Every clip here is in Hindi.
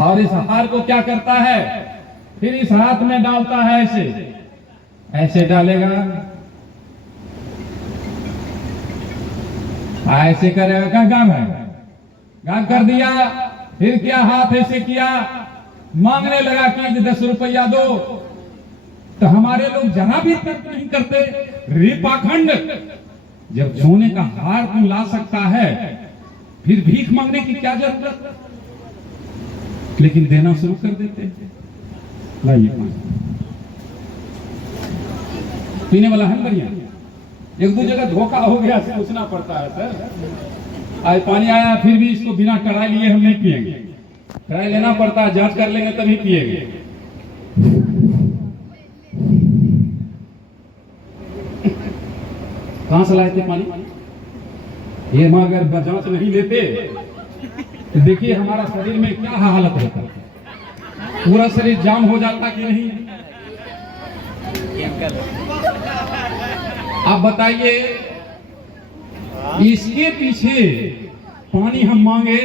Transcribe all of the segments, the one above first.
और इस हार को क्या करता है, फिर इस हाथ में डालता है, ऐसे ऐसे डालेगा, ऐसे करेगा, क्या काम है, काम कर दिया, फिर क्या हाथ ऐसे किया, मांगने लगा कि 10 रुपया दो। तो हमारे लोग जरा भी तर्क नहीं करते। रे पाखंड, जब सोने का हार तू ला सकता है फिर भीख मांगने की क्या जरूरत। लेकिन देना शुरू कर देते हैं। लाइए पानी, पीने वाला है बढ़िया। एक दो जगह धोखा हो गया, पूछना पड़ता है सर आज पानी आया, फिर भी इसको बिना कढ़ाई लिए हम नहीं पिएंगे, कढ़ाई लेना पड़ता है, जांच कर लेंगे तभी पिएंगे। कहां से लाए थे पानी? ये मां अगर जांच नहीं लेते तो देखिए हमारा शरीर में क्या हालत होता, पूरा शरीर जाम हो जाता कि नहीं। आप बताइए, इसके पीछे पानी हम मांगे,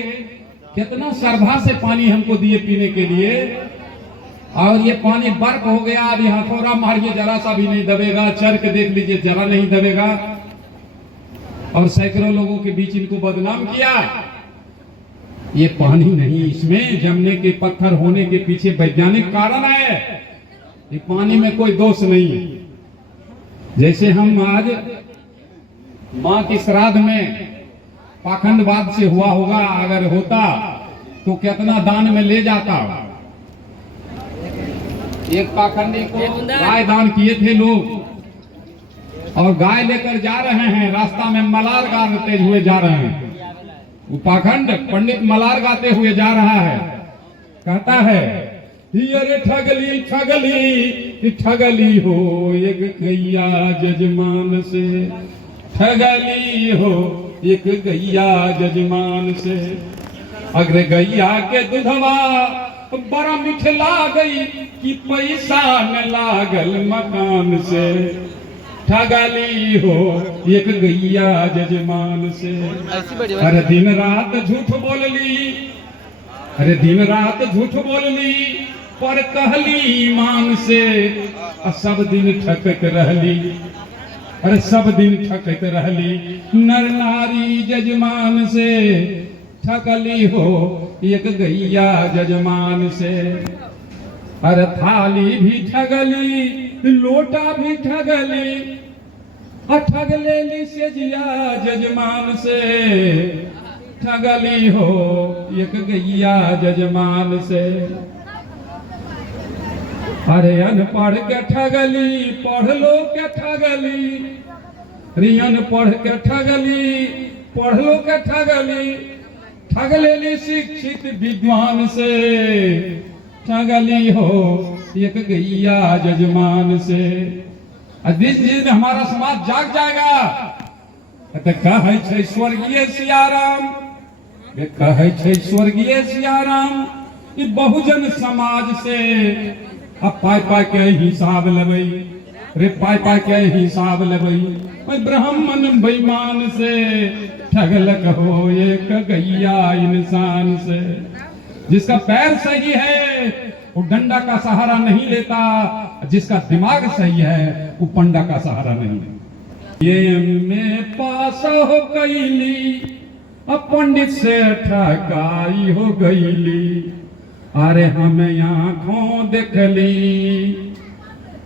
कितना श्रद्धा से पानी हमको दिए पीने के लिए, और ये पानी बर्फ हो गया, अभी हथौड़ा मारिए जरा सा भी नहीं दबेगा, चरक देख लीजिए जरा नहीं दबेगा, और सैकड़ों लोगों के बीच इनको बदनाम किया। ये पानी नहीं, इसमें जमने के पत्थर होने के पीछे वैज्ञानिक कारण है। ये पानी में कोई दोष नहीं है। जैसे हम आज मां की श्राद्ध में पाखंडवाद से हुआ होगा, अगर होता तो कितना दान में ले जाता। एक पाखंडी को गाय दान किए थे लोग, और गाय लेकर जा रहे हैं, रास्ता में मलार गाते हुए जा रहे हैं। वो पाखंड पंडित मलार गाते हुए जा रहा है, कहता है अरे ठगली ठगली ठगली हो एक गैया जजमान से, ठगली हो एक गैया जजमान से, अगर गैया के दूधवा बड़ा मीठ लागई कि पैसा न लागल मकान से, ठगली हो एक गैया जजमान से। अरे दिन रात झूठ बोलली, अरे दिन रात झूठ बोलली, पर कहली ईमान से, सब दिन ठकत रहली, अरे सब दिन ठकत रहली, नर नारी जजमान से, ठगली हो एक गैया जजमान से। अरे थाली भी ठगली, लोटा भी ठगली, ठग लेली से जिया जजमान से, ठगली हो एक गैया जजमान से। अरे अनपढ़ के ठगली, पढ़ लो के ठगली, रियन पढ़ के ठगली, पढ़ लो के ठगली, ठग लेली शिक्षित विद्वान से, ठगली हो एक गैया जजमान से। जिस दिन हमारा समाज जाग जाएगा तो कहे छे स्वर्गीय सियाराम, कहे छे स्वर्गीय सियाराम, कि बहुजन समाज से अब पाई पाई के हिसाब लेबै, रे पाई पाई के हिसाब लेबै, ब्राह्मण बेईमान से, ठगलक हो एक गैया इंसान से। जिसका पैर सही है वो डंडा का सहारा नहीं लेता, जिसका दिमाग सही है वो पंडा का सहारा नहीं। ये में पास हो गईली, अब पंडित से ठकाई हो गईली, अरे हमें आंखों देखली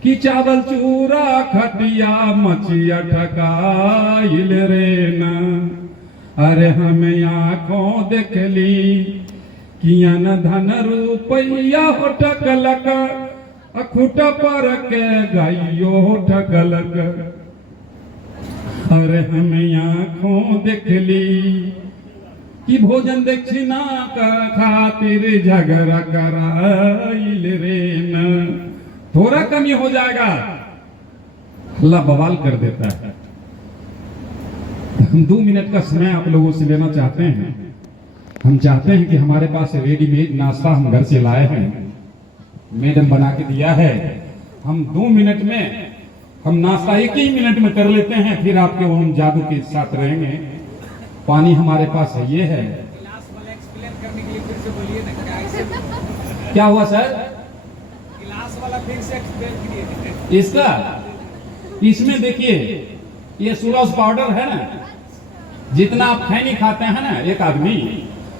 कि चावल चूरा खटिया मछिया ठकाइल रे न, अरे हमें आंखों देखली कि अन धन रुपया हो ठकलक, अखुट पर के गाइयो हो ठकलक, अरे हमें आंखों देखली कि भोजन दक्षिणा का खातिर झगड़ा कराइल रे न। थोड़ा कमी हो जाएगा अल्लाह बवाल कर देता है। हम 2 मिनट का समय आप लोगों से लेना चाहते हैं। हम चाहते हैं कि हमारे पास रेडीमेड नाश्ता हम घर से लाए हैं, मैडम बना के दिया है। हम 2 मिनट में हम नाश्ता 1 ही मिनट में कर लेते हैं, फिर आपके हम जादू के साथ रहेंगे। पानी हमारे पास है, ये है करने के लिए फिर से बोलिए ना, क्या ऐसे क्या हुआ सर? गिलास वाला फिर से एक्सप्लेन कीजिए। इसका इसमें देखिए, ये सुरज पाउडर है ना, जितना आप खैनी खाते हैं ना एक आदमी,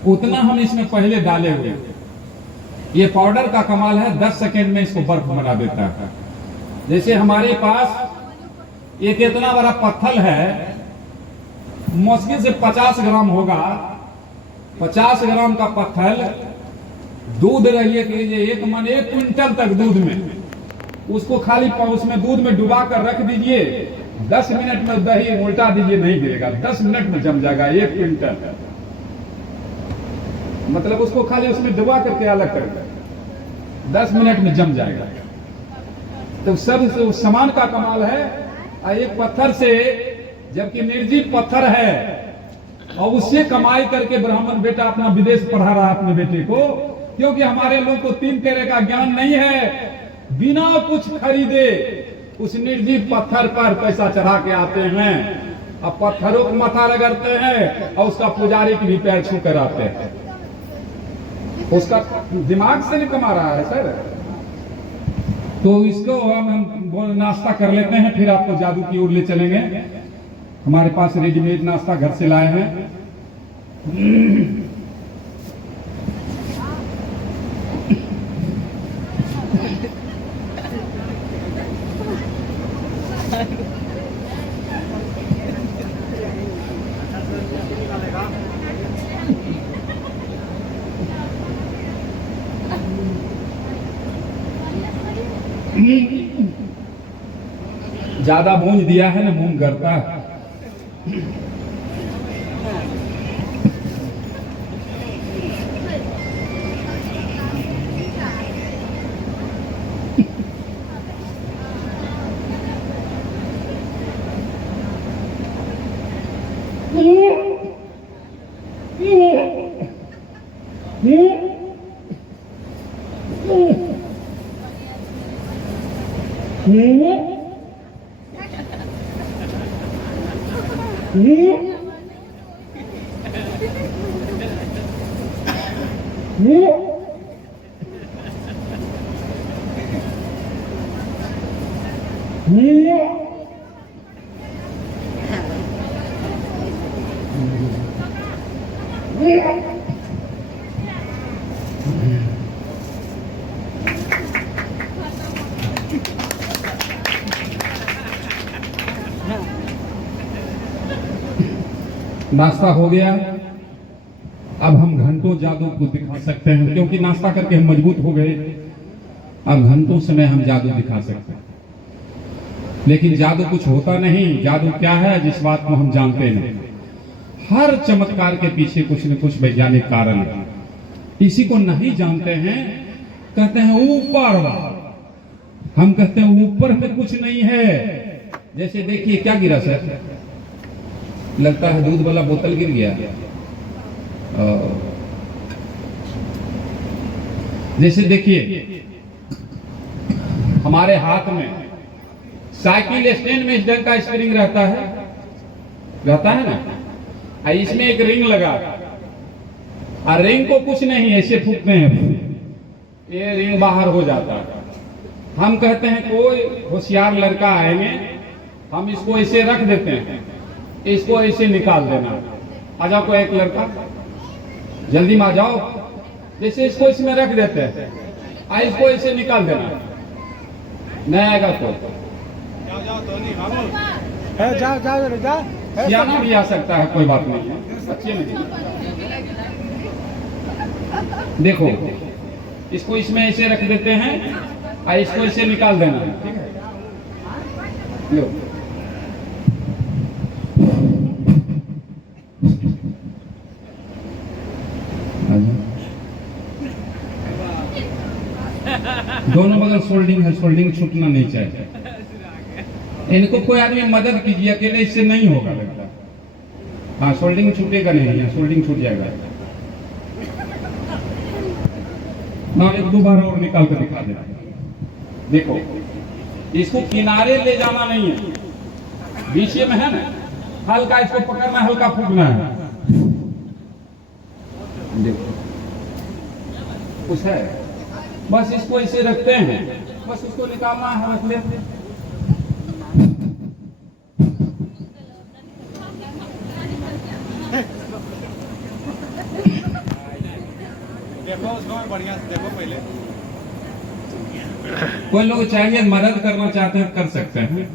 उतना हम इसमें पहले डाले हुए। ये पाउडर का कमाल है, 10 सेकेंड में इसको बर्फ बना देता है। जैसे हमारे पास एक इतना बड़ा पत्थर है, मुश्किल से 50 ग्राम होगा। 50 ग्राम का पत्थर दूध रहिए कि 1 क्विंटल तक दूध में, उसको खाली उसमें दूध में डुबा कर रख दीजिए, 10 मिनट में दही उल्टा दीजिए, नहीं गिरेगा, 10 मिनट में जम जाएगा 1 क्विंटल। मतलब उसको खाली उसमें डुबा करके अलग कर 10 मिनट में जम जाएगा। तो सब सामान का कमाल है। एक पत्थर से, जबकि निर्जीव पत्थर है, और उससे कमाई करके ब्राह्मण बेटा अपना विदेश पढ़ा रहा है अपने बेटे को, क्योंकि हमारे लोग को 3 तेरे का ज्ञान नहीं है। बिना कुछ खरीदे उस निर्जीव पत्थर पर पैसा चढ़ा के आते हैं, अब पत्थरों को माथा रगड़ते हैं और उसका पुजारी की भी पैर छू कर आते हैं। उसका दिमाग से नहीं कमा रहा है सर। तो इसको हम नाश्ता कर लेते हैं, फिर आपको जादू की ओर ले चलेंगे। हमारे पास रेडीमेड नाश्ता घर से लाए हैं। ज्यादा भूंज दिया है ना, मुंह करता है। नाश्ता हो गया। अब हम घंटों जादू को दिखा सकते हैं, क्योंकि नाश्ता करके हम मजबूत हो गए। अब घंटों समय हम जादू दिखा सकते हैं, लेकिन जादू कुछ होता नहीं। जादू क्या है, जिस बात को हम जानते नहीं। हर चमत्कार के पीछे कुछ न कुछ वैज्ञानिक कारण है। इसी को नहीं जानते हैं, कहते हैं ऊपर। हम कहते हैं ऊपर में कुछ नहीं है। जैसे देखिए, क्या गिरा सर? लगता है दूध वाला बोतल गिर गया। जैसे देखिए, हमारे हाथ में साइकिल स्टैंड में इस ढंग का स्प्रिंग रहता है ना, इसमें एक रिंग लगा, और रिंग को कुछ नहीं ऐसे फूकते हैं, ये रिंग बाहर हो जाता है। हम कहते हैं कोई होशियार लड़का आएंगे, हम इसको ऐसे रख देते हैं, इसको ऐसे निकाल देना। आ जाओ कोई एक लड़का, जल्दी में आ जाओ। जैसे इसको इसमें रख देते हैं, इसको ऐसे निकाल देना। नहीं आएगा तो सियाना भी आ सकता है, कोई बात नहीं है, अच्छे नहीं। देखो, इसको इसमें ऐसे रख देते हैं, इसको ऐसे निकाल देना है, ठीक है? लो, दोनों बगल सोल्डिंग है, सोल्डिंग छूटना नहीं चाहिए। इनको कोई आदमी मदद कीजिए, अकेले इससे नहीं होगा लगता। हाँ, सोल्डिंग छूटेगा नहीं, सोल्डिंग छूट जाएगा। हाँ, 1-2 बार और निकाल कर दिखा देना। देखो, इसको किनारे ले जाना नहीं है, बीच में है ना, हल्का इसको पकड़ना, हल्का फूकना है। देखो कुछ है, बस इसको ऐसे रखते हैं, बस इसको निकालना है, रख लेते हैं। देखो उसको बढ़िया से देखो पहले। कोई लोग चाहेंगे मदद करना चाहते हैं कर सकते हैं।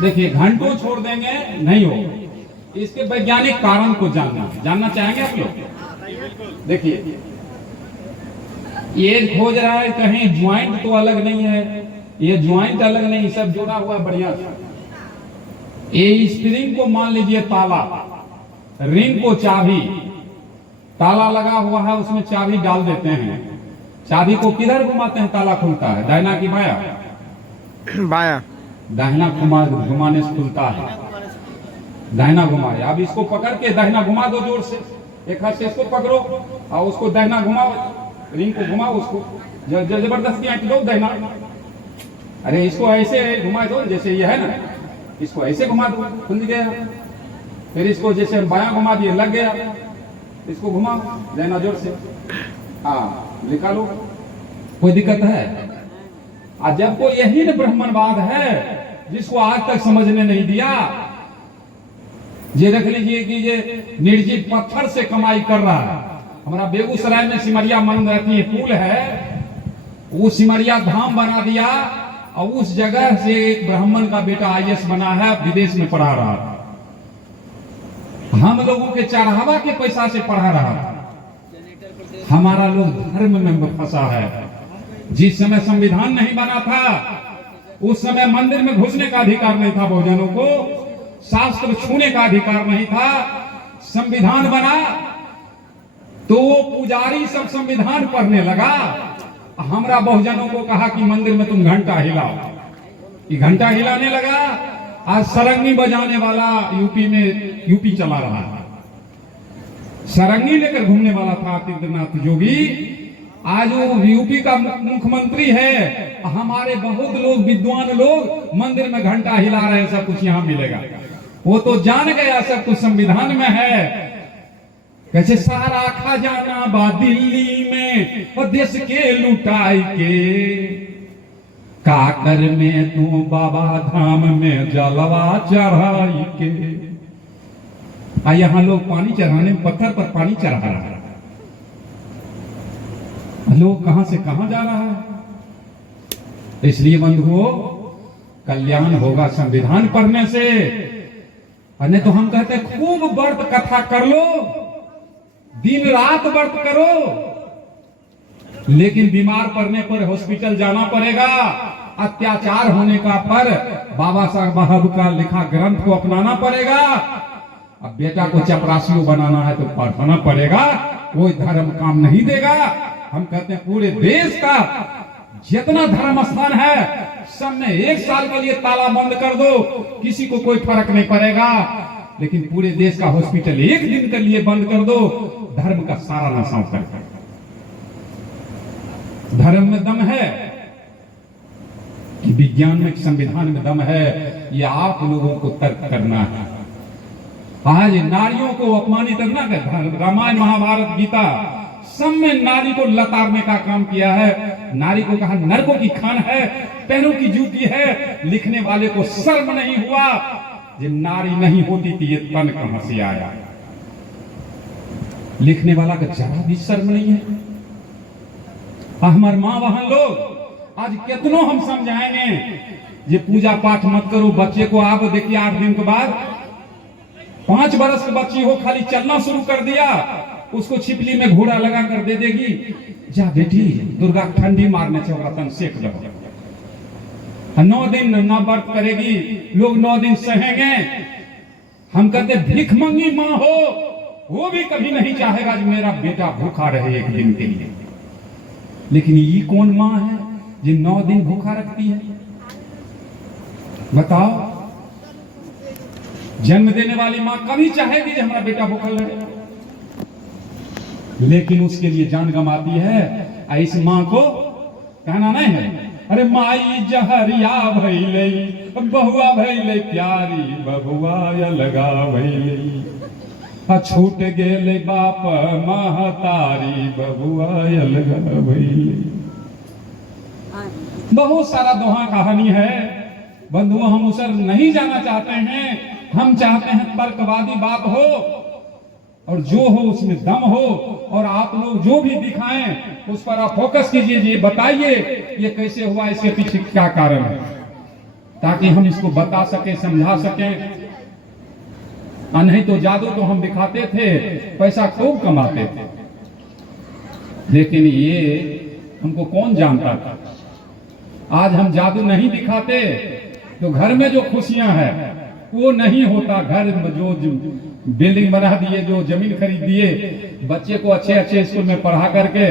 देखिए घंटों छोड़ देंगे नहीं हो, इसके वैज्ञानिक कारण को जानना चाहेंगे आप लोग। देखिए ये खोज रहा है कहीं ज्वाइंट तो अलग नहीं है, ये ज्वाइंट अलग नहीं, सब जुड़ा हुआ बढ़िया से। ये स्प्रिंग को मान लीजिए ताला, रिंग को चाबी, ताला लगा हुआ है उसमें चाबी डाल देते हैं, चाबी को किधर घुमाते हैं ताला खुलता है, दाहिना की बाया? बाया। दाहिना घुमाने से खुलता है, दाहिना घुमाए। अब इसको पकड़ के दाहिना घुमा दो जोर से, एक हाथ से इसको पकड़ो और उसको दाहिना घुमाओ, रिंग को घुमाओ, उसको जबरदस्ती आंट दो दाहिना। अरे इसको ऐसे घुमा दो जैसे ये है ना, इसको ऐसे घुमा दो, खुल गया। फिर इसको जैसे बाया घुमा दिए लग गया, इसको घुमाओ दाहिना जोर से, हाँ निकालो, कोई दिक्कत है? और जब को यही न ब्राह्मणवाद है जिसको आज तक समझने नहीं दिया, ये रख लीजिए कि ये निर्जीव पत्थर से कमाई कर रहा है। हमारा बेगूसराय में सिमरिया मन रहती है पुल है, वो सिमरिया धाम बना दिया और उस जगह से एक ब्राह्मण का बेटा आईएएस बना है, विदेश में पढ़ा रहा था। हम लोगों के चढ़ावा के पैसा से पढ़ा रहा था। हमारा लोग धर्म में फंसा है। जिस समय संविधान नहीं बना था उस समय मंदिर में घुसने का अधिकार नहीं था बहुजनों को, शास्त्र छूने का अधिकार नहीं था। संविधान बना तो पुजारी सब संविधान पढ़ने लगा, हमरा बहुजनों को कहा कि मंदिर में तुम घंटा हिलाओ, कि घंटा हिलाने लगा। आज सरंगी बजाने वाला यूपी चला रहा है, सरंगी लेकर घूमने वाला था आदित्यनाथ योगी, आज वो यूपी का मुख्यमंत्री है। हमारे बहुत लोग विद्वान लोग मंदिर में घंटा हिला रहे हैं, सब कुछ यहाँ मिलेगा। वो तो जान गया सब कुछ संविधान में है। कैसे सारा खजाना बा दिल्ली में और देश के लुटाई के, काकर में तू बाबा धाम में जलवा चढ़ाई के। यहाँ लोग पानी चढ़ाने, पत्थर पर पानी चढ़ा रहा है। लोग कहां से कहां जा रहा है। इसलिए बंधुओं कल्याण होगा संविधान पढ़ने से। अन्य तो हम कहते हैं खूब व्रत कथा कर लो, दिन रात व्रत करो, लेकिन बीमार पड़ने पर हॉस्पिटल जाना पड़ेगा। अत्याचार होने का पर बाबा साहब का लिखा ग्रंथ को अपनाना पड़ेगा। अब बेटा को चपरासियों बनाना है तो पढ़ना पड़ेगा, कोई धर्म काम नहीं देगा। हम कहते हैं पूरे देश का जितना धर्म स्थान है सब में एक साल के लिए ताला बंद कर दो, किसी को कोई फर्क नहीं पड़ेगा। लेकिन पूरे देश का हॉस्पिटल एक दिन के लिए बंद कर दो, धर्म का सारा नशा उतर। धर्म में दम है कि विज्ञान में, संविधान में दम है, ये आप लोगों को तर्क करना है। आज नारियों को अपमानित करना है। रामायण महाभारत गीता सब में नारी को लताड़ने का काम किया है। नारी को कहा नरकों की खान है, पैरों की जूती है। लिखने वाले को शर्म नहीं हुआ, जब नारी नहीं होती थी ये तन कहां से आया। लिखने वाला का जरा भी शर्म नहीं है। हमारे माँ बहन लोग आज कितनों हम समझाएंगे ये पूजा पाठ मत करो। बच्चे को आप देखिए 8 दिन के बाद 5 बरस की बच्ची हो, खाली चलना शुरू कर दिया, उसको छिपली में घोड़ा लगा कर दे देगी, जा बेटी दुर्गा ठंडी मारने चौरातन सेक लो। 9 दिन न व्रत करेगी, लोग 9 दिन सहेंगे। हम कहते भिखमंगी माँ हो, वो भी कभी नहीं चाहेगा कि मेरा बेटा भूखा रहे एक दिन के लिए। लेकिन ये कौन माँ है जो 9 दिन भूखा रखती है? बताओ। जन्म देने वाली माँ कभी चाहेगी कि हमारा बेटा भूखा रहे, लेकिन उसके लिए जान गंवाती है। इस माँ को कहना नहीं है अरे माई जहरिया भइले बहुआ भैले प्यारी बबुआ अलगा भैली छूट गेले बाप महतारी बबुआ अलगा भैली। बहुत सारा दोहा कहानी है बंधुओं, हम उस नहीं जाना चाहते हैं। हम चाहते हैं तर्कवादी बात हो और जो हो उसमें दम हो, और आप लोग जो भी दिखाएं उस पर आप फोकस कीजिए, ये बताइए ये कैसे हुआ, इसके पीछे क्या कारण है, ताकि हम इसको बता सके, समझा सकें। नहीं तो जादू तो हम दिखाते थे, पैसा खूब कमाते थे, लेकिन ये हमको कौन जानता था। आज हम जादू नहीं दिखाते तो घर में जो खुशियां हैं वो नहीं होता। घर में जो बिल्डिंग बना दिए, जो जमीन खरीद दिए, बच्चे को अच्छे अच्छे स्कूल में पढ़ा करके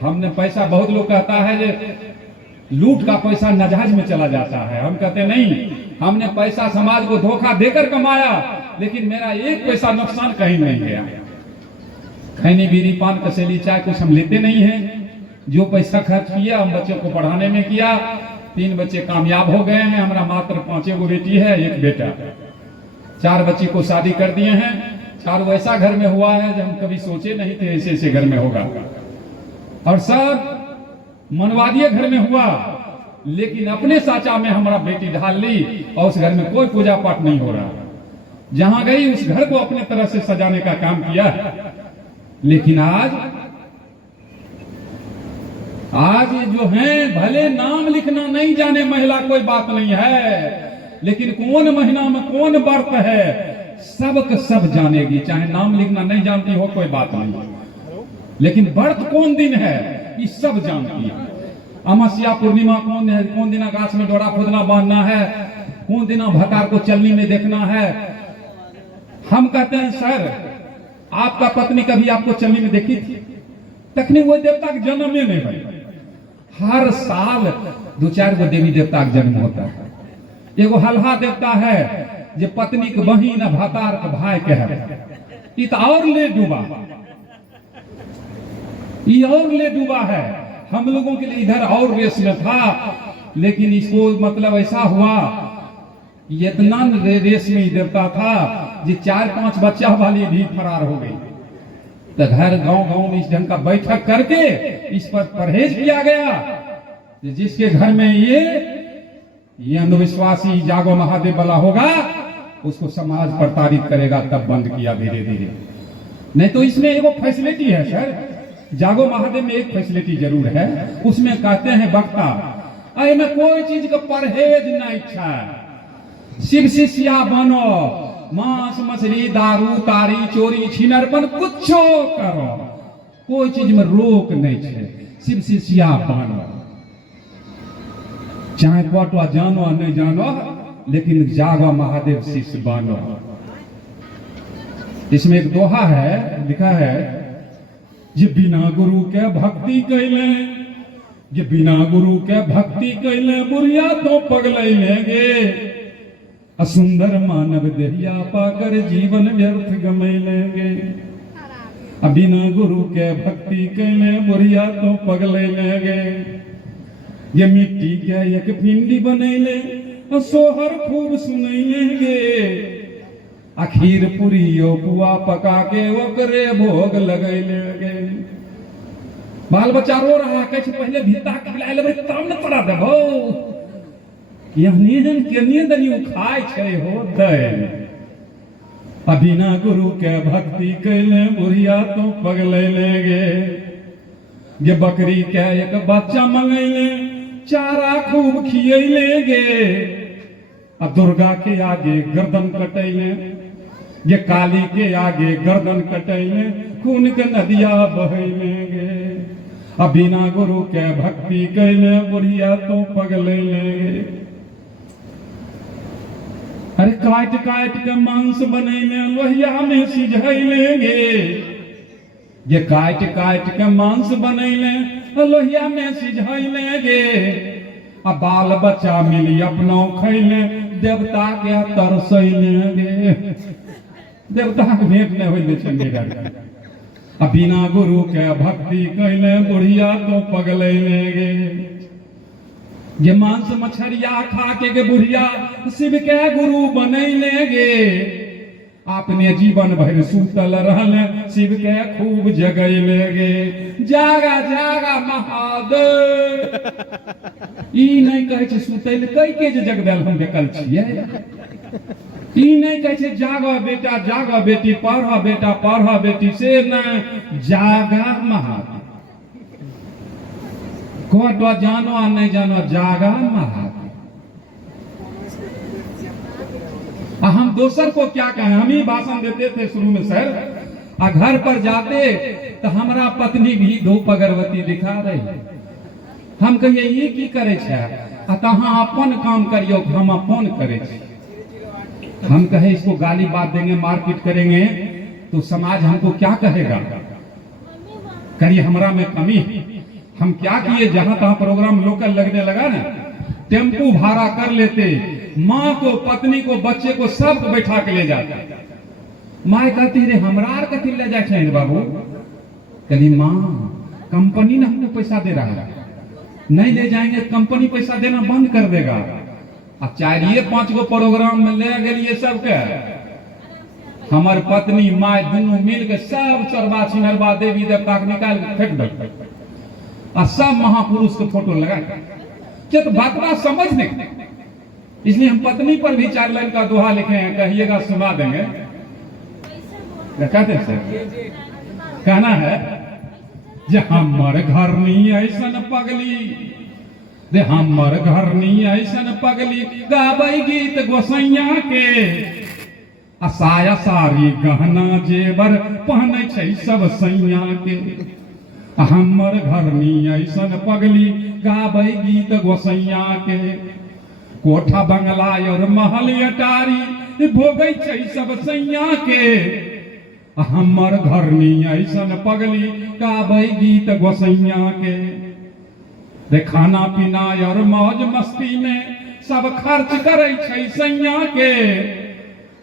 हमने पैसा, बहुत लोग कहता है कि लूट का पैसा नजायज में चला जाता है। हम कहते नहीं, हमने पैसा समाज को धोखा देकर कमाया, लेकिन मेरा एक पैसा नुकसान कहीं नहीं गया। खैनी बीड़ी पान कसेली चाय कुछ हम लेते नहीं हैं। जो पैसा खर्च किया हम बच्चों को पढ़ाने में किया। 3 बच्चे कामयाब हो गए हैं। हमारा मात्र 5 गो बेटी है, 1 बेटा। 4 बच्ची को शादी कर दिए हैं। 4 ऐसा घर में हुआ है जो हम कभी सोचे नहीं थे ऐसे ऐसे घर में होगा, और सब मनवादिये घर में हुआ। लेकिन अपने साचा में हमारा बेटी ढाल ली और उस घर में कोई पूजा पाठ नहीं हो रहा। जहां गई उस घर को अपने तरह से सजाने का काम किया। लेकिन आज जो है, भले नाम लिखना नहीं जाने महिला कोई बात नहीं है, लेकिन कौन महीना में कौन व्रत है सबक सब जानेगी। चाहे नाम लिखना नहीं जानती हो कोई बात नहीं, लेकिन व्रत कौन दिन है ये सब जानती है। अमावस्या पूर्णिमा कौन दिन आकाश में डोरा खोदना बांधना है, कौन दिन भतार को चलनी में देखना है। हम कहते हैं सर आपका पत्नी कभी आपको चलनी में देखी थी? तखनी वो देवता के जन्म में नहीं भाई। हर साल 2-4 गो देवी देवता का जन्म होता है। एगो हल्हा देवता है जो पत्नी के बहिन भतार के भाई के है, ये तो और ले डूबा, ये और ले डूबा है। हम लोगों के लिए इधर और रेस में था, लेकिन इसको मतलब ऐसा हुआ, इतना रेस में देवता था जो 4-5 बच्चा वाली भी फरार हो गई। तो घर गांव में इस ढंग का बैठक करके इस पर परहेज किया गया। जिसके घर में ये अंधविश्वासी जागो महादेव वाला होगा उसको समाज प्रताड़ित करेगा, तब बंद किया धीरे धीरे। नहीं तो इसमें एगो फैसिलिटी है सर, जागो महादेव में एक फैसिलिटी जरूर है। उसमें कहते हैं वक्ता में कोई चीज का परहेज नहीं है, शिव शिष्या बनो, मांस मछली दारू तारी चोरी छीनरपन कुछ करो, कोई चीज में रोक नहीं है। शिव शिष्या बनो, चाहे पटवा जानो नहीं जानो, लेकिन जागो महादेव शिष्य बनो। इसमें एक दोहा है, लिखा है ये बिना गुरु के भक्ति कैले, ये बिना गुरु के भक्ति कैले बुढ़िया तो पगलेंगे, असुंदर मानव देहिया पाकर जीवन व्यर्थ गमैलेंगे। बिना गुरु के भक्ति कैले बुढ़िया तो पगलेंगे, ये मिट्टी के एक पिंडी बनैले सोहर खूब सुनैलेंगे। खीर पूरी बुआ पका के ओकरे भोग लगैलेंगे। बाल बच्चा रो रहा है, कैसे पहले भीता खिलाए लेबै तब न तोरा देबो। खाए छे हो दे, बिना गुरु के भक्ति कैले बुढ़िया तो पगलेंगे। ये बकरी के एक बच्चा मंगैले चारा खूब खियैलेंगे। दुर्गा के आगे गर्दन कटैले, ये काली के आगे गर्दन कटैले, खून के नदिया बहैलेंगे। बिना गुरु के भक्ति कैले बुढ़िया तो पगलेंगे। अरे काट काट के मांस बनैले लोहिया में सिझैलेंगे। ये काट काट के मांस बनैले लोहिया में सिझैलेंगे। बाल बच्चा मिली अपनो खैले देवता के तरसैलेंगे। देवता के भेंट नहीं होइले छे। बिना गुरु के भक्ति कैले बुढ़िया तो पगलेंगे। ये मांस मछरिया खा के बुढ़िया शिव के गुरु बनैले गे। आपने जीवन भर सुतल रहल शिव के खूब जगैले गे। जागा जागा महादेव। ई नहीं कहे छे सुतैल कई के जे जगबैल हम बेकल छियै। ई नहीं कहे छे जागा बेटा जागा बेटी, पढ़ा बेटा पढ़ा बेटी, से नहीं जागा महादेव। कोटवा जानो आ नहीं जानो, जागा महादेव। हम दोसर को क्या कहें, हम ही भाषण देते थे शुरू में सर। आ घर पर जाते तो हमारा पत्नी भी धूप अगरबत्ती दिखा रही। हम कहिए ये की करे छे, तहाँ अपन काम करियो, हम अपन करे छे। हम कहे इसको गाली बात देंगे, मारपीट करेंगे तो समाज हमको क्या कहेगा। करिए हमरा में कमी है। हम क्या किए, जहां तहां प्रोग्राम लोकल लगने लगा ना, टेम्पू भाड़ा कर लेते, माँ को पत्नी को बच्चे को सबको बैठा के ले जाते। माँ कहती रे हमरा आर कथी ले जाए बाबू। कहली माँ कंपनी ने हमको पैसा दे रहा है, नहीं ले जाएंगे कंपनी पैसा देना बंद कर देगा। अब 4-5 गो प्रोग्राम में ले गए सबके। हमार पत्नी माँ दोनों मिल के सब चरबा छिनरबा देवी देवता के निकाल के फेंक दे, और सब महापुरुष के फोटो लगा के। तो बात समझ नहीं, इसलिए हम पत्नी पर भी 4 लाइन का दोहा लिखे हैं, कहिएगा सुना देंगे। कहते सर कहना है जे हमर घर नहीं ऐसन पगली, जे हमर घर नहीं ऐसन पगली, गाबै गीत गोसैया के। साया साड़ी गहना जेवर पहने छै सब सैया के। हमर घर नहीं ऐसन पगली, गाबै गीत गोसैया के। कोठा बंगला और महल अटारी भोगै छै सब सैया के। हमर घर नहीं ऐसन पगली, गाबै गीत गोसैया के। रे खाना पीना और मौज मस्ती में सब खर्च करै छै सैया के।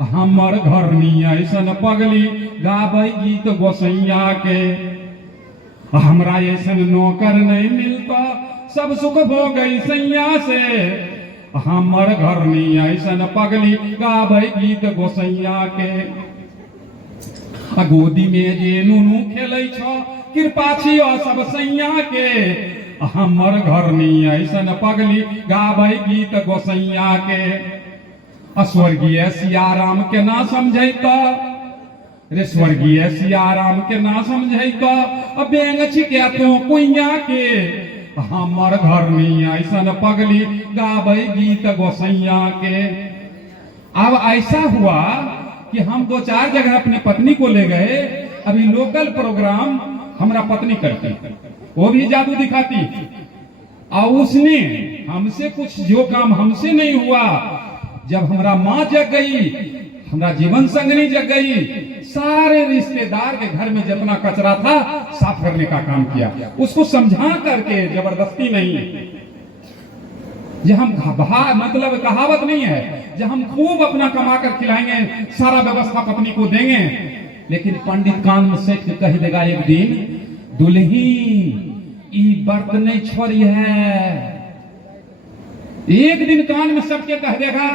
हमर घर नहीं ऐसन पगली, गाबै गीत गोसैया के। हमरा ऐसन नौकर नहीं मिलता, सब सुख भोगै सैया से। हमर घर नहीं ऐसन पगली, गाबै गीत गोसैया के। गोदी में जे नुनू खेलै छ, कृपा छियो सब सैया के। हमर घर नहीं ऐसन पगली, गाबै गीत गोसैया के। स्वर्गीय सियाराम के ना समझैता, रे स्वर्गीय सियाराम के ना समझैता, बेंग छिके तो कुइया के। हमर घर नहीं ऐसन पगली, गाबै गीत गोसैया के। अब ऐसा हुआ कि हम 2-4 जगह अपनी पत्नी को ले गए। अभी लोकल प्रोग्राम हमारा पत्नी करती, वो भी जादू दिखाती, और उसने हमसे कुछ जो काम हमसे नहीं हुआ, जब हमारा माँ जग गई, हमारा जीवन संगनी जग गई, सारे रिश्तेदार के घर में जितना कचरा था साफ करने का काम किया। उसको समझा करके, जबरदस्ती नहीं। जो हम मतलब कहावत नहीं है, जब हम खूब अपना कमा कर खिलाएंगे, सारा व्यवस्था पत्नी को देंगे, लेकिन पंडित कान में सेठ के कह देगा एक दिन, दुल्हीन ई व्रत नहीं छोड़ी है। एक दिन कान में सबके कह देगा,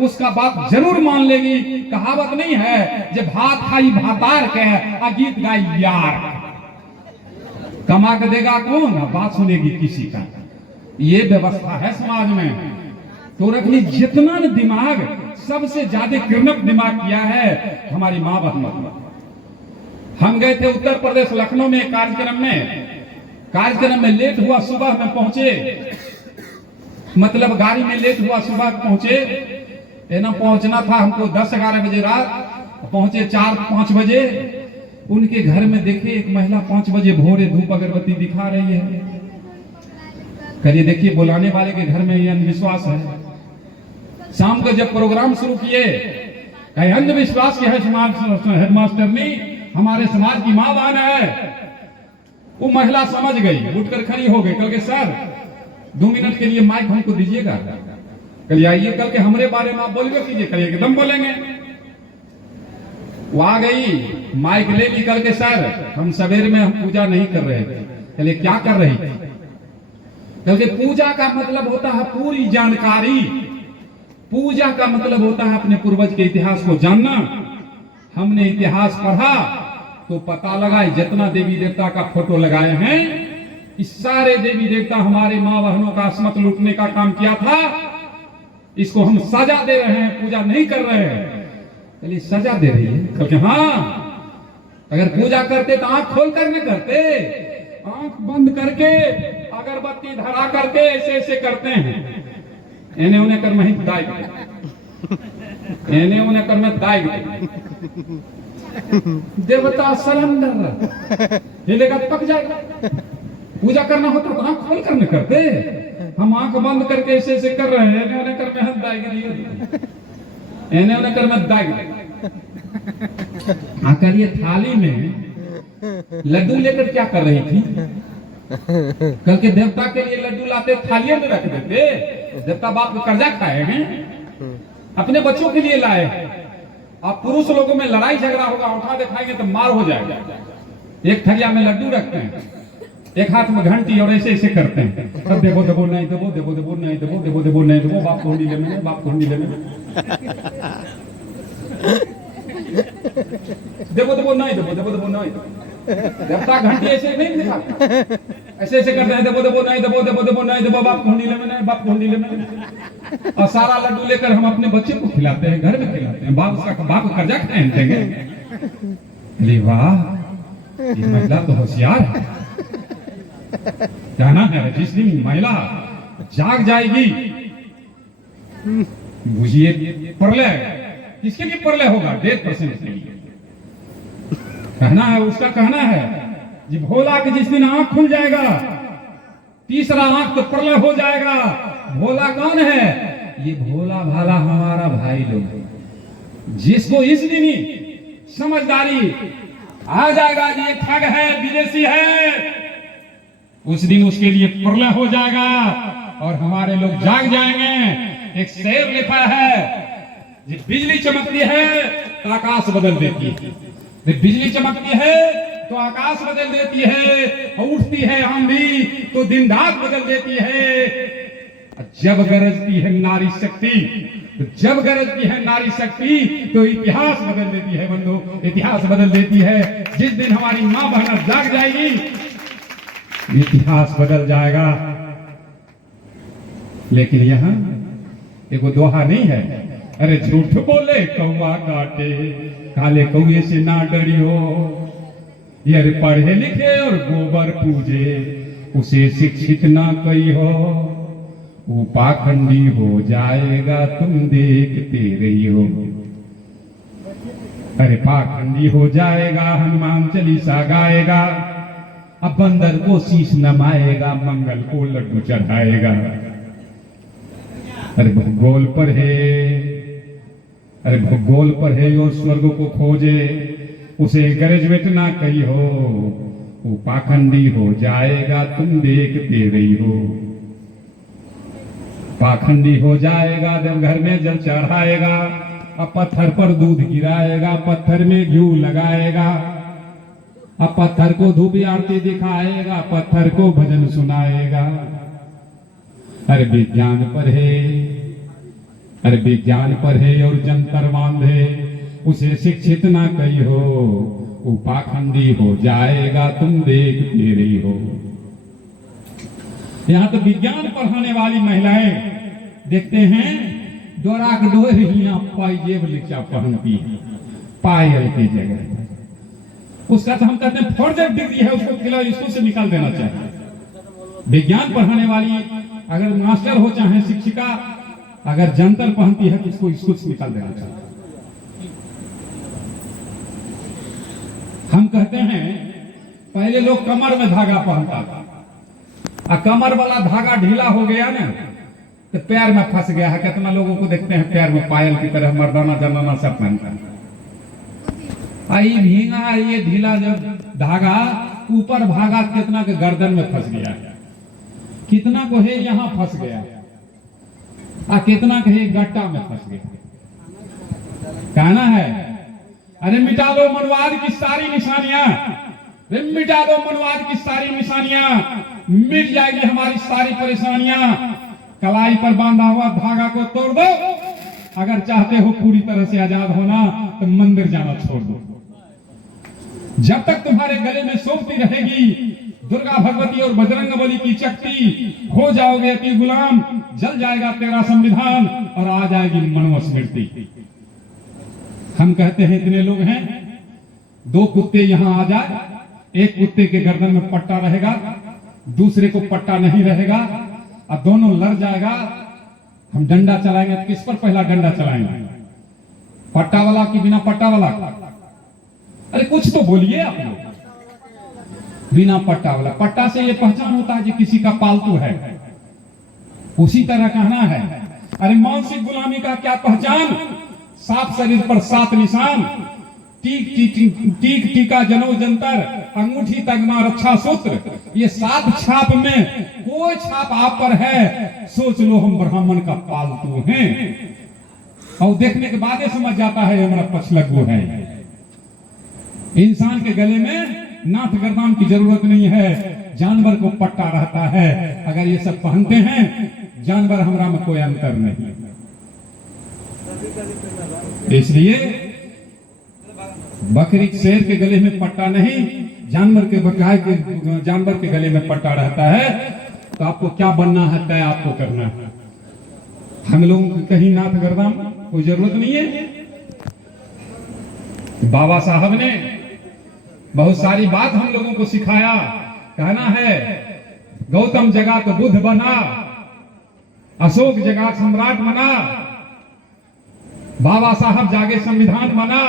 उसका बात जरूर मान लेगी। कहावत नहीं है जब भात खाई भातार के, आ गीत गाई यार। कमा के देगा कौन, बात सुनेगी किसी का। ये व्यवस्था है समाज में। तो रखनी जितना दिमाग, सबसे ज्यादा किरणक दिमाग किया है हमारी माँ बहन। हम गए थे उत्तर प्रदेश लखनऊ में कार्यक्रम में लेट हुआ, सुबह में पहुंचे, मतलब गाड़ी में लेट हुआ, सुबह पहुंचे। ना पहुंचना था हमको 10-11 बजे रात, पहुंचे 4-5 बजे। उनके घर में देखे एक महिला 5 बजे भोरे धूप अगरबत्ती दिखा रही है। करिए देखिए, बुलाने वाले के घर में ये अंधविश्वास है। शाम को जब प्रोग्राम शुरू किए, कहे अंधविश्वास की हेडमास्टरनी हमारे समाज की माँ बहन है। वो महिला समझ गई, उठकर खड़ी हो गई। कल के सर 2 मिनट के लिए माइक हमको दीजिएगा। कल आइए, कल के हमारे बारे में आप बोलिए कीजिए, कल एकदम बोलेंगे। वो आ गई, माइक ले ली। कल के सर हम सवेरे में हम पूजा नहीं कर रहे थे। चलिए क्या कर रही थी? क्योंकि पूजा का मतलब होता है पूरी जानकारी। पूजा का मतलब होता है अपने पूर्वज के इतिहास को जानना। हमने इतिहास पढ़ा तो पता लगा जितना देवी देवता का फोटो लगाए हैं, इस सारे देवी देवता हमारे माँ बहनों का अस्मत लूटने का काम किया था। इसको हम सजा दे रहे हैं, पूजा नहीं कर रहे हैं। चलिए सजा दे रही है, क्योंकि हाँ, अगर पूजा करते तो आंख खोल कर न करते, आंख बंद करके अगरबत्ती धरा करके ऐसे ऐसे करते हैं। एने उन्हें कर मैं दाई एने उन्हें कर मैं दाई देवता सरेंडर हिलेगा तो पक जाएगा। पूजा करना होता तो आंख खोल कर न करते, हम आंख बंद करके ऐसे ऐसे कर रहे हैं। एने उन्हें कर मैं दाई एने उन्हें कर मैं दाई। आकर ये थाली में लड्डू लेकर क्या कर रही थी? कल के देवता के लिए लड्डू लाते थालियों में रख देते। देवता बाप को कर्जा खाए हैं, अपने बच्चों के लिए लाए। अब पुरुष लोगों में लड़ाई झगड़ा होगा, उठा दिखाएंगे तो मार हो जाएगा। एक थलिया में लड्डू रखते हैं, एक हाथ में घंटी और ऐसे ऐसे करते हैं। तब देवो देवो नहीं देवो, देवो देवो नहीं देवो, देवो देवो नहीं देवो, बाप को नीले में, बाप को नीले में, देवो देवो नहीं देवो, देवो देवो नहीं। देवता घंटी ऐसे नहीं दिखाते, ऐसे ऐसे करते हैं। देवो देवो नहीं देवो, देवो देवो नहीं देवो, बाप को नीले में नहीं, बाप को नीले में। और सारा लड्डू लेकर हम अपने बच्चे को खिलाते हैं, घर में खिलाते हैं। बाप उसका बाप को कर्जा खाए देंगे। वाह, ये महिला तो होशियार है। कहना है जिस दिन महिला जाग जाएगी, बुझिए प्रलय। किसके लिए प्रलय होगा? 1% के लिए। कहना है, उसका कहना है जी भोला के जिस दिन आंख खुल जाएगा, तीसरा आंख तो प्रलय हो जाएगा। भोला कौन है? ये भोला भाला हमारा भाई लोग, जिसको इस दिन ही समझदारी आ जाएगा जी ये ठग है, विदेशी है, उस दिन उसके लिए प्रलय हो जाएगा और हमारे लोग जाग जाएंगे। एक शेर लिखा है, बिजली चमकती है तो आकाश बदल देती है, बिजली चमकती है तो आकाश बदल देती है, और उठती है आंधी तो दिन रात बदल देती है। जब गरजती है नारी शक्ति, जब गरजती है नारी शक्ति तो इतिहास बदल देती है बंधु, इतिहास बदल देती है। जिस दिन हमारी माँ बहना जाग जाएगी, इतिहास बदल जाएगा। लेकिन यहाँ एक दोहा नहीं है, अरे झूठ बोले कौवा काटे, काले कौए से ना डरियो। ये पढ़े लिखे और गोबर पूजे, उसे शिक्षित ना कही हो, वो पाखंडी हो जाएगा तुम देखते रहियो। अरे पाखंडी हो जाएगा, हनुमान चालीसा गाएगा, अब बंदर को शीश नमाएगा, मंगल को लड्डू चढ़ाएगा। अरे भूगोल पढ़े, अरे भूगोल पढ़े और स्वर्ग को खोजे, उसे ग्रेजुएट ना कही हो, वो पाखंडी हो जाएगा तुम देखते रही हो। पाखंडी हो जाएगा जब घर में जल चढ़ाएगा, अब पत्थर पर दूध गिराएगा, पत्थर में घी लगाएगा, अब पत्थर को धूप आरती दिखाएगा, पत्थर को भजन सुनाएगा। अरे विज्ञान पढ़े, अरे विज्ञान पढ़े और जंतर बांधे, उसे शिक्षित ना कही हो, वो पाखंडी हो जाएगा तुम देखते रही हो। यहाँ तो विज्ञान पढ़ाने वाली महिलाएं देखते हैं डोराक डोरियां पायजेब लिखा पहनती है पायल की जगह। उसका तो हम कहते हैं फर्जर डिग्री है, उसको खिला स्कूल से निकाल देना चाहिए। विज्ञान पढ़ाने वाली अगर मास्टर हो चाहे शिक्षिका, अगर जंतर पहनती है तो उसको स्कूल से निकाल देना चाहिए। हम कहते हैं पहले लोग कमर में धागा पहनता था, कमर वाला धागा ढीला हो गया ना तो पैर में फंस गया है। कितना लोगों को देखते हैं पैर में पायल की तरह मर्दाना जनाना सब पहनता है। आई भींगा ये ढीला जब धागा ऊपर भागा, कितना के गर्दन में फंस गया, कितना को है यहाँ फंस गया, कितना के गट्टा में फंस गया। कहना है अरे मिटा दो मनवाद की सारी निशानियां, मिटा दो मनवाद की सारी निशानियां, मिट जाएगी हमारी सारी परेशानियां। कलाई पर बांधा हुआ धागा को तोड़ दो। अगर चाहते हो पूरी तरह से आजाद होना तो मंदिर जाना छोड़ दो। जब तक तुम्हारे गले में सोचती रहेगी दुर्गा भगवती और बजरंग बली की शक्ति, हो जाओगे अति गुलाम, जल जाएगा तेरा संविधान और आ जाएगी मनुस्मृति। हम कहते हैं इतने लोग हैं, 2 कुत्ते यहां आ जाए, एक कुत्ते के गर्दन में पट्टा रहेगा, दूसरे को पट्टा नहीं रहेगा, और दोनों लड़ जाएगा। हम डंडा चलाएंगे तो किस पर पहला डंडा चलाएंगे? पट्टा वाला कि बिना पट्टा वाला? अरे कुछ तो बोलिए आप लोग। बिना पट्टा वाला। पट्टा से ये पहचान होता है कि किसी का पालतू है, उसी तरह कहना है। अरे मानसिक गुलामी का क्या पहचान? 7 शरीर पर 7 निशान, टीक टीका जनऊ जंतर, अंगूठी तगमा रक्षा सूत्र। ये 7 छाप में कोई छाप आप पर है, सोच लो हम ब्राह्मण का पालतू हैं। और देखने के बाद ही समझ जाता है हमारा पछलगू है। इंसान के गले में नाथ गर्दान की जरूरत नहीं है, जानवर को पट्टा रहता है। अगर ये सब पहनते हैं, जानवर हमरा में कोई अंतर नहीं। इसलिए बकरी शेर के गले में पट्टा नहीं, जानवर के गले में पट्टा रहता है। तो आपको क्या बनना है तय आपको करना है। हम लोगों को कहीं नाथ गर्दान कोई जरूरत नहीं है। बाबा साहब ने बहुत सारी बात हम लोगों को सिखाया। कहना है गौतम जगा तो बुद्ध बना, अशोक जगा सम्राट बना, बाबा साहब जागे संविधान बना।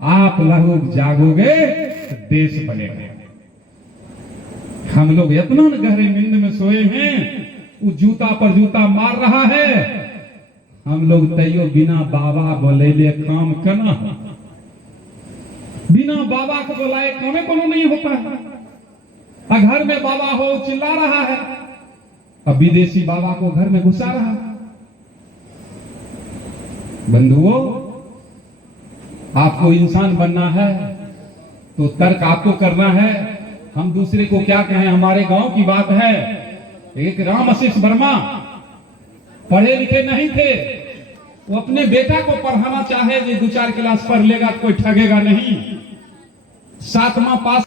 आप लोग जागोगे तो देश बनेगा। हम लोग इतना गहरे नींद में सोए हैं, वो जूता पर जूता मार रहा है। हम लोग तैयो बिना बाबा बोले काम करना, बिना बाबा को बुलाए कामे कोनो नहीं होता है। घर में बाबा हो चिल्ला रहा है, अब विदेशी बाबा को घर में घुसा रहा है। बंधुओं, आपको इंसान बनना है तो तर्क आपको करना है। हम दूसरे को क्या कहें? हमारे गांव की बात है, एक राम आशीष वर्मा पढ़े लिखे नहीं थे, वो अपने बेटा को पढ़ाना चाहे, 2-4 क्लास पढ़ लेगा कोई ठगेगा नहीं। 7वां पास